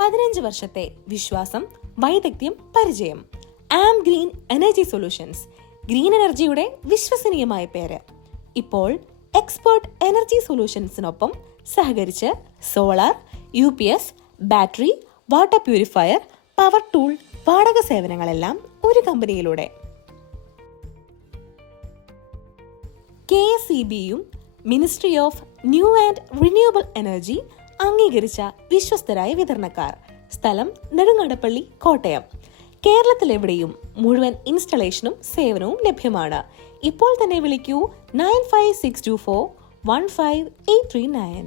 15 വർഷത്തെ വിശ്വാസം, വൈദഗ്ധ്യം, പരിചയം. ആം ഗ്രീൻ എനർജി സൊല്യൂഷൻസ്, ഗ്രീൻ എനർജിയുടെ വിശ്വസനീയമായ പേര്. ഇപ്പോൾ എക്സ്പേർട്ട് എനർജി സൊല്യൂഷൻസിനൊപ്പം സഹകരിച്ച് solar, UPS, battery, water purifier, power tool, വാടക സേവനങ്ങളെല്ലാം ഒരു കമ്പനിയിലൂടെ. KSEBയും ministry of new and renewable energy അംഗീകരിച്ച വിശ്വസ്തരായ വിതരണക്കാർ. സ്ഥലം നെടുങ്ങാടപ്പള്ളി, കോട്ടയം. കേരളത്തിലെവിടെയും മുഴുവൻ ഇൻസ്റ്റലേഷനും സേവനവും ലഭ്യമാണ്. ഇപ്പോൾ തന്നെ വിളിക്കൂ 9562415839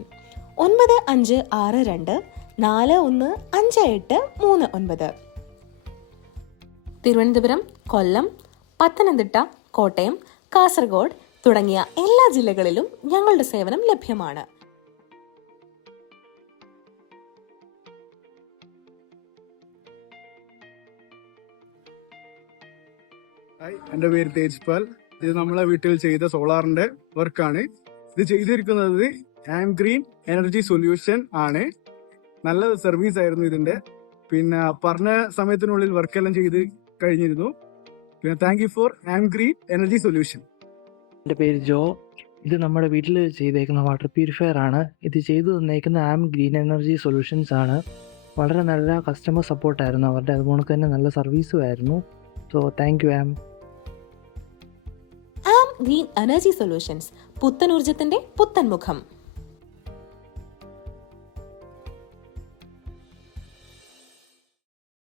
9562415839. തിരുവനന്തപുരം, കൊല്ലം, പത്തനംതിട്ട, കോട്ടയം, കാസർഗോഡ് തുടങ്ങിയ എല്ലാ ജില്ലകളിലും ഞങ്ങളുടെ സേവനം ലഭ്യമാണ്. ഹായ്, എൻ്റെ പേര് തേജ്പാൽ. ഇത് നമ്മളെ വീട്ടിൽ ചെയ്ത സോളാറിന്റെ വർക്കാണ്. ഇത് ചെയ്തിരിക്കുന്നത് ആം ഗ്രീൻ എനർജി സൊല്യൂഷൻ ആണ്. നല്ല സർവീസ് ആയിരുന്നു ഇതിന്റെ. പിന്നെ പറഞ്ഞ സമയത്തിനുള്ളിൽ വർക്കെല്ലാം ചെയ്ത് കഴിഞ്ഞിരുന്നു. പിന്നെ thank you for am green energy solution. എൻ്റെ പേര് ജോ. ഇത് നമ്മുടെ വീട്ടിൽ ചെയ്തേക്കുന്ന വാട്ടർ പ്യൂരിഫയർ ആണ്. ഇത് ചെയ്തു തന്നേക്കുന്ന ആം ഗ്രീൻ എനർജി സൊല്യൂഷൻസ് ആണ്. വളരെ നല്ല കസ്റ്റമർ സപ്പോർട്ടായിരുന്നു അവരുടെ. അതുകൊണ്ട് തന്നെ നല്ല സർവീസും ആയിരുന്നു. So thank you am green energy solutions, പുത്തൻ ഊർജത്തിന്റെ പുത്തൻ മുഖം.